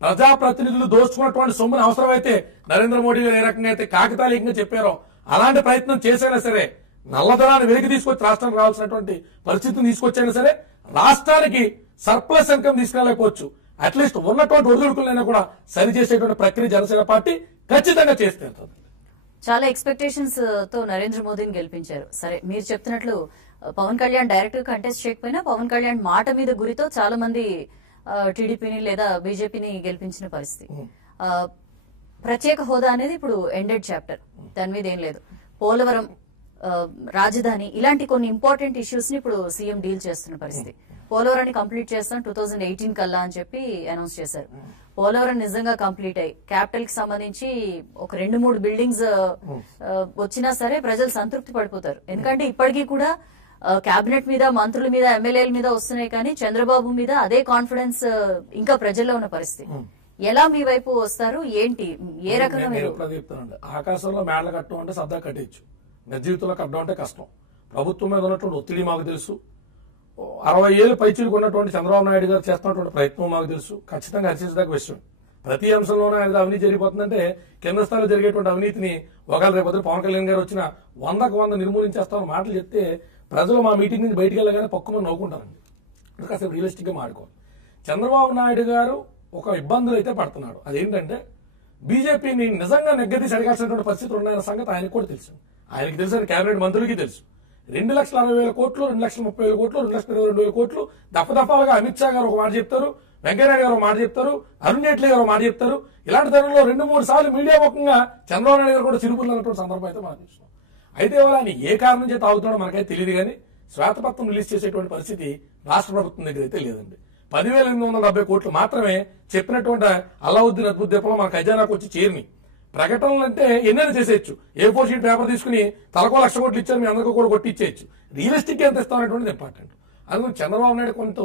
ప్రజాప్రతినిధులు దోచుకున్నటువంటి సొమ్ముని అవసరమైతే నరేంద్ర మోడీ గారు ఏ రకంగా అయితే కాకతాళీయంగా చెప్పారో అలాంటి ప్రయత్నం చేసైనా సరే నల్లధనాన్ని వెలికి తీసుకొచ్చి రాష్ట్రానికి రావాల్సినటువంటి పరిస్థితిని తీసుకొచ్చైనా సరే రాష్ట్రానికి సర్ప్లస్ ఇన్కమ్ తీసుకురాలేకపోవచ్చు. అట్లీస్ట్ ఉన్నటువంటి ఒడిదుడుకులైనా కూడా సరిచేసేటువంటి ప్రక్రియ జనసేన పార్టీ ఖచ్చితంగా చేస్తే. చాలా ఎక్స్పెక్టేషన్స్ తో నరేంద్ర మోదీని గెలిపించారు. సరే, మీరు చెప్తున్నట్లు పవన్ కళ్యాణ్ డైరెక్ట్ గా కంటెస్ట్ చేయకపోయినా పవన్ కళ్యాణ్ మాట మీద గురితో చాలా మంది టీడీపీని లేదా బీజేపీని గెలిపించిన పరిస్థితి. ప్రత్యేక హోదా అనేది ఇప్పుడు ఎండెడ్ చాప్టర్, దాని మీద ఏం లేదు. పోలవరం, రాజధాని, ఇలాంటి కొన్ని ఇంపార్టెంట్ ఇష్యూస్ ని ఇప్పుడు సీఎం డీల్ చేస్తున్న పరిస్థితి. పోలవరాన్ని కంప్లీట్ చేస్తాం 2018 కల్లా అని చెప్పి అనౌన్స్ చేశారు. పోలవరం నిజంగా కంప్లీట్ అయ్యి క్యాపిటల్ కి సంబంధించి ఒక 2-3 బిల్డింగ్స్ వచ్చినా సరే ప్రజలు సంతృప్తి పడిపోతారు. ఎందుకంటే ఇప్పటికీ కూడా కేబినెట్ మీద, మంత్రుల మీద, ఎమ్మెల్యేల మీద వస్తున్నాయి కానీ చంద్రబాబు మీద అదే కాన్ఫిడెన్స్ ఇంకా ప్రజల్లో ఉన్న పరిస్థితి. ఎలా మీ వైపు వస్తారు, ఏంటి, ఏ రకంగా మీరు? చెప్తానండి, ఆకాశంలో మేడలు కట్టడం అంటే సరదా కట్టేయచ్చు, నిజ జీవితంలో కట్టడం అంటే కష్టం. ప్రభుత్వం మీద ఉన్నటువంటి ఒత్తిడి మాకు తెలుసు. 60 ఏళ్ళు పైచీలకు ఉన్నటువంటి చంద్రబాబు నాయుడు గారు చేస్తున్నటువంటి ప్రయత్నం మాకు తెలుసు. ఖచ్చితంగా హర్షించదగ్గ విషయం. ప్రతి అంశంలోనూ ఆయన అవినీతి జరిగిపోతుందంటే కింద స్థాయిలో జరిగేటువంటి అవినీతిని ఒకవేళ రేపు పవన్ కళ్యాణ్ గారు వచ్చిన 100కు 100 నిర్మూలించేస్తామని మాటలు చెప్తే ప్రజలు మా మీటింగ్ నుంచి బయటికి వెళ్ళగానే పక్కుమని నవ్వుకుంటారండి. కాసేపు రియలిస్టిక్ గా మాట్లాడుకోవాలి. చంద్రబాబు నాయుడు గారు ఒక ఇబ్బందులు అయితే పడుతున్నాడు. అదేంటంటే బీజేపీని నిజంగా నెగ్గదీసి అడగాల్సినటువంటి పరిస్థితులు ఉన్నాయన్న సంగతి ఆయనకు కూడా తెలుసు. ఆయనకి తెలుసు, కేబినెట్ మంత్రులకి తెలుసు. 2,60,000 కోట్లు, 2,30,000 కోట్లు, 2,22,000 కోట్లు దఫదఫాలుగా అమిత్ షా గారు ఒక మాట చెప్తారు, వెంకయ్యనాయుడు గారు ఒక మాట చెప్తారు, అరుణ్ జైట్లీ గారు ఒక మాట చెప్తారు. ఇలాంటి తరంలో 2-3 సార్లు మీడియా ముఖంగా చంద్రబాబు నాయుడు గారు కూడా చిరుపులన్నటువంటి సందర్భం అయితే మనం చూస్తున్నాం. అయితే ఆయన ఏ కారణం చేత ఆగుతాడో మనకైతే తెలియదు కానీ శ్వేతపత్రం రిలీజ్ చేసేటువంటి పరిస్థితి రాష్ట్ర ప్రభుత్వం దగ్గర అయితే లేదండి. 10,870 కోట్లు మాత్రమే చెప్పినటువంటి అల్లావుద్దీన్ అద్భుత దీపంలో మన ఖజానాకు వచ్చి చేరిని. ప్రకటనలు అంటే ఎన్నైనా చేసేయచ్చు. A4 షీట్ పేపర్ తీసుకుని తలకో 1,00,000 కోట్లు ఇచ్చారు, మీ అందరికీ కూడా కొట్టిచ్చేయచ్చు. రియలిస్టిక్ ఎంత ఇస్తామనేటువంటిది ఇంపార్టెంట్. అందుకని చంద్రబాబు నాయుడు కొంత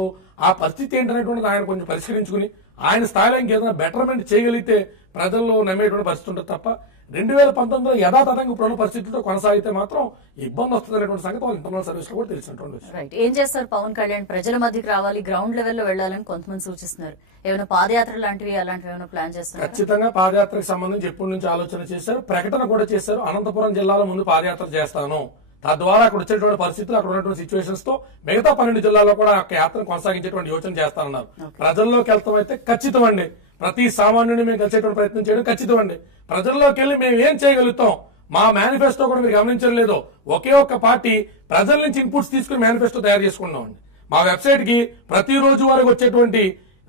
ఆ పరిస్థితి ఏంటనేటువంటిది ఆయన కొంచెం పరిష్కరించుకుని ఆయన స్థాయిలో ఇంకేదైనా బెటర్మెంట్ చేయగలిగితే ప్రజల్లో నమ్మేటువంటి పరిస్థితి ఉంటుంది తప్ప 2019లో యథాతథంగా ఇప్పుడున్న పరిస్థితులతో కొనసాగితే మాత్రం ఇబ్బంది వస్తుంది అనేటువంటి సంగతి వాళ్ళు ఇంటర్నల్ సర్వీస్ లో కూడా తెలిసినటువంటి విషయం. రైట్, ఏం చేస్తారు పవన్ కళ్యాణ్? ప్రజల మధ్యకి రావాలి, గ్రౌండ్ లెవెల్లో వెళ్లాలని కొంతమంది సూచిస్తున్నారు. ఏమైనా పాదయాత్ర లాంటివి అలాంటివి ఏమైనా ప్లాన్ చేస్తున్నారు? ఖచ్చితంగా పాదయాత్రకు సంబంధించి ఎప్పటి నుంచి ఆలోచన చేశారు, ప్రకటన కూడా చేశారు. అనంతపురం జిల్లాలో ముందు పాదయాత్ర చేస్తాను, తద్వారా అక్కడ వచ్చేటువంటి పరిస్థితులు, అక్కడ ఉన్నటువంటి సిచ్యువేషన్స్ తో మిగతా 12 జిల్లాల్లో కూడా ఆ యాత్రను కొనసాగించేటువంటి యోచన చేస్తానన్నారు. ప్రజల్లోకి వెళ్తాం అయితే ఖచ్చితం అండి. ప్రతి సామాన్యుని మేము కలిసేటువంటి ప్రయత్నం చేయడం ఖచ్చితం అండి. ప్రజల్లోకి వెళ్ళి మేము ఏం చేయగలుగుతాం, మా మేనిఫెస్టో కూడా మీరు గమనించలేదు, ఒకే ఒక్క పార్టీ ప్రజల నుంచి ఇన్పుట్స్ తీసుకుని మేనిఫెస్టో తయారు చేసుకున్నాం అండి. మా వెబ్సైట్ కి ప్రతిరోజు వరకు వచ్చేటువంటి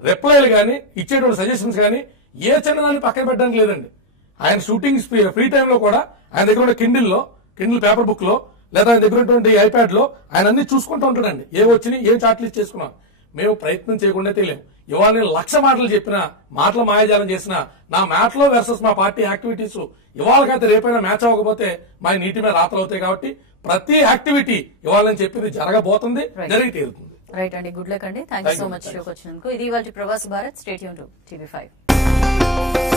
రిప్లైలు కానీ ఇచ్చేటువంటి సజెషన్స్ కానీ ఏ చిన్నదాన్ని పక్కన పెట్టడానికి లేదండి. ఆయన షూటింగ్ ఫ్రీ టైంలో కూడా ఆయన దగ్గర ఉన్న కిండిల్ పేపర్ బుక్ లో లేదా ఆయన దగ్గర ఉన్నటువంటి ఐప్యాడ్ లో ఆయన అన్ని చూసుకుంటూ ఉంటాడండి. ఏం వచ్చినాయి, ఏం చార్ట్ లిస్ట్ చేసుకున్నాం. మేము ప్రయత్నం చేయకుండా తెలియము. ఇవాళ నేను 1,00,000 మాటలు చెప్పినా, మాటల మాయాజాలం చేసినా, నా మ్యాట్లో వర్సెస్ మా పార్టీ యాక్టివిటీస్ ఇవాళకైతే రేపైనా మ్యాచ్ అవ్వకపోతే మా నీటి మీద రాతలు అవుతాయి. కాబట్టి ప్రతి యాక్టివిటీ ఇవాళ నేను చెప్పింది జరగబోతుంది, జరిగి తీరుతుంది. రైట్ అండి, గుడ్ లక్ అండి. థ్యాంక్ యూ సో మచ్ షోకి వచ్చినందుకు. ఇది ఇవాళ Pravas Bharat. Stay tune to TV5.